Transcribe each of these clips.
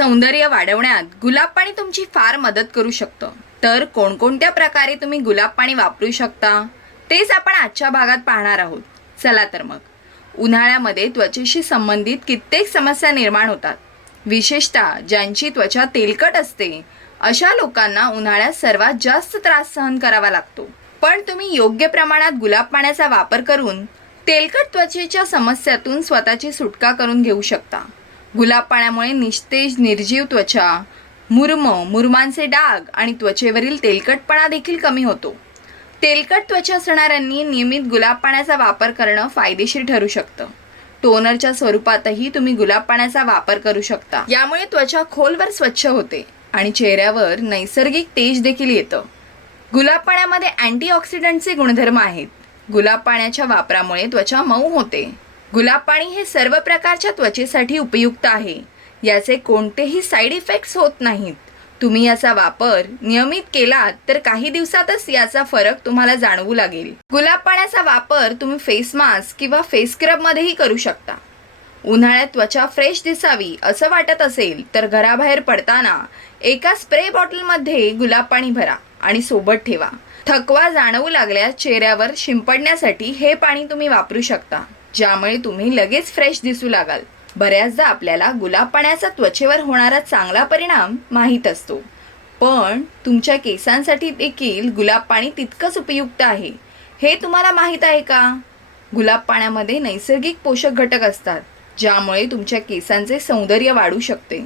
सौंदर्य वाढवण्यात गुलाब पाणी तुमची फार मदत करू शकतं. तर कोणकोणत्या प्रकारे तुम्ही गुलाब पाणी वापरू शकता तेच आपण आजच्या भागात पाहणार आहोत. चला तर मग. उन्हाळ्यामध्ये त्वचेशी संबंधित कित्येक समस्या निर्माण होतात. विशेषतः ज्यांची त्वचा तेलकट असते अशा लोकांना उन्हाळ्यात सर्वात जास्त त्रास सहन करावा लागतो. पण तुम्ही योग्य प्रमाणात गुलाब पाण्याचा वापर करून तेलकट त्वचेच्या समस्यातून स्वतःची सुटका करून घेऊ शकता. गुलाब पाण्यामुळे निस्तेज निर्जीव त्वचा, मुरुमांचे डाग आणि त्वचेवरील तेलकटपणा देखील कमी होतो. तेलकट त्वचा असणाऱ्यांनी नियमित गुलाब पाण्याचा वापर करणं फायदेशीर ठरू शकतं. टोनरच्या स्वरूपातही तुम्ही गुलाब पाण्याचा वापर करू शकता. यामुळे त्वचा खोलवर स्वच्छ होते आणि चेहऱ्यावर नैसर्गिक तेज देखील येतं. गुलाब पाण्यामध्ये अँटीऑक्सिडंटचे गुणधर्म आहेत. गुलाब पाण्याच्या वापरामुळे त्वचा मऊ होते. गुलाब पाणी हे सर्व प्रकारच्या त्वचेसाठी उपयुक्त आहे. याचे कोणतेही साईड इफेक्ट्स होत नाहीत. तुम्ही याचा वापर नियमित केलात तर काही दिवसातच याचा फरक तुम्हाला जाणवू लागेल. गुलाब पाण्याचा वापर तुम्ही फेस मास्क किंवा फेस स्क्रब मध्येही करू शकता. उन्हाळ्यात त्वचा फ्रेश दिसावी असं वाटत असेल तर घराबाहेर पडताना एका स्प्रे बॉटलमध्ये गुलाब पाणी भरा आणि सोबत ठेवा. थकवा जाणवू लागल्यास चेहऱ्यावर शिंपडण्यासाठी हे पाणी तुम्ही वापरू शकता, ज्यामुळे तुम्ही लगेच फ्रेश दिसू लागाल. बऱ्याचदा आपल्याला गुलाब पाण्याचा त्वचेवर होणारा चांगला परिणाम माहीत असतो, पण तुमच्या केसांसाठी देखील गुलाब पाणी तितकंच उपयुक्त आहे. हे तुम्हाला माहीत आहे का? गुलाब पाण्यामध्ये नैसर्गिक पोषक घटक असतात, ज्यामुळे तुमच्या केसांचे सौंदर्य वाढू शकते.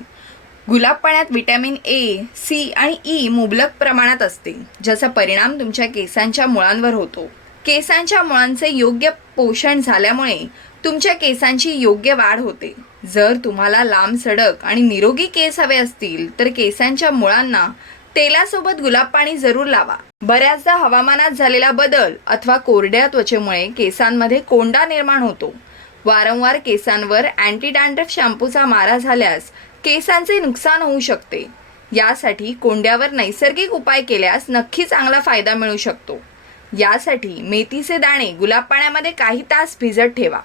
गुलाब पाण्यात व्हिटॅमिन ए, सी आणि ई मुबलक प्रमाणात असते, ज्याचा परिणाम तुमच्या केसांच्या मुळांवर होतो. केसांच्या मुळांचे योग्य पोषण झाल्यामुळे तुमच्या केसांची योग्य वाढ होते. जर तुम्हाला लांब सडक आणि निरोगी केस हवे असतील तर केसांच्या मुळांना तेलासोबत गुलाब पाणी जरूर लावा. बऱ्याचदा हवामानात झालेला बदल अथवा कोरड्या त्वचेमुळे केसांमध्ये कोंडा निर्माण होतो. वारंवार केसांवर अँटी डॅन्ड्रफ शॅम्पूचा मारा झाल्यास केसांचे नुकसान होऊ शकते. यासाठी कोंड्यावर नैसर्गिक उपाय केल्यास नक्की चांगला फायदा मिळू शकतो. यासाठी मेथीचे दाणे गुलाब पाण्यामध्ये काही तास भिजत ठेवा.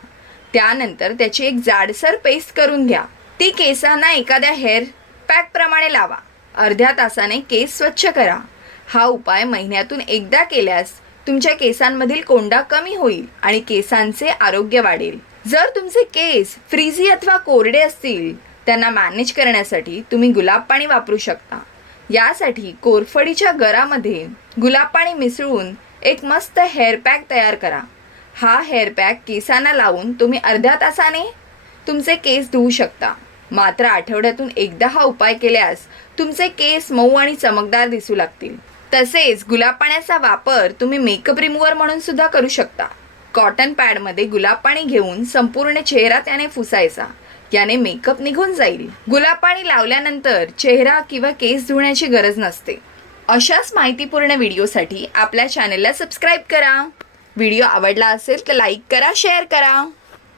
त्यानंतर त्याची एक जाडसर पेस्ट करून घ्या. ती केसांना एखाद्या हेअर पॅक प्रमाणे लावा. अर्ध्या तासाने केस स्वच्छ करा. हा उपाय महिन्यातून एकदा केल्यास तुमच्या केसांमधील कोंडा कमी होईल आणि केसांचे आरोग्य वाढेल. जर तुमचे केस फ्रीझी अथवा कोरडे असतील त्यांना मॅनेज करण्यासाठी तुम्ही गुलाब पाणी वापरू शकता. यासाठी कोरफडीच्या गरामध्ये गुलाब पाणी मिसळून एक मस्त हेअर पॅक तयार करा. हा हेअर पॅक केसांना लावून तुम्ही अर्ध्या तासाने तुमचे केस धुवू शकता. मात्र आठवड्यातून एकदा हा उपाय केल्यास तुमचे केस मऊ आणि चमकदार दिसू लागतील. तसेच गुलाब पाण्याचा वापर तुम्ही मेकअप रिमूव्हर म्हणून सुद्धा करू शकता. कॉटन पॅडमध्ये गुलाब पाणी घेऊन संपूर्ण चेहरा त्याने पुसायचा. याने मेकअप निघून जाईल. गुलाब पाणी लावल्यानंतर चेहरा किंवा केस धुण्याची गरज नसते. अशाच माहितीपूर्ण व्हिडिओसाठी आपल्या चॅनलला सबस्क्राईब करा. व्हिडिओ आवडला असेल तर लाईक करा, शेअर करा.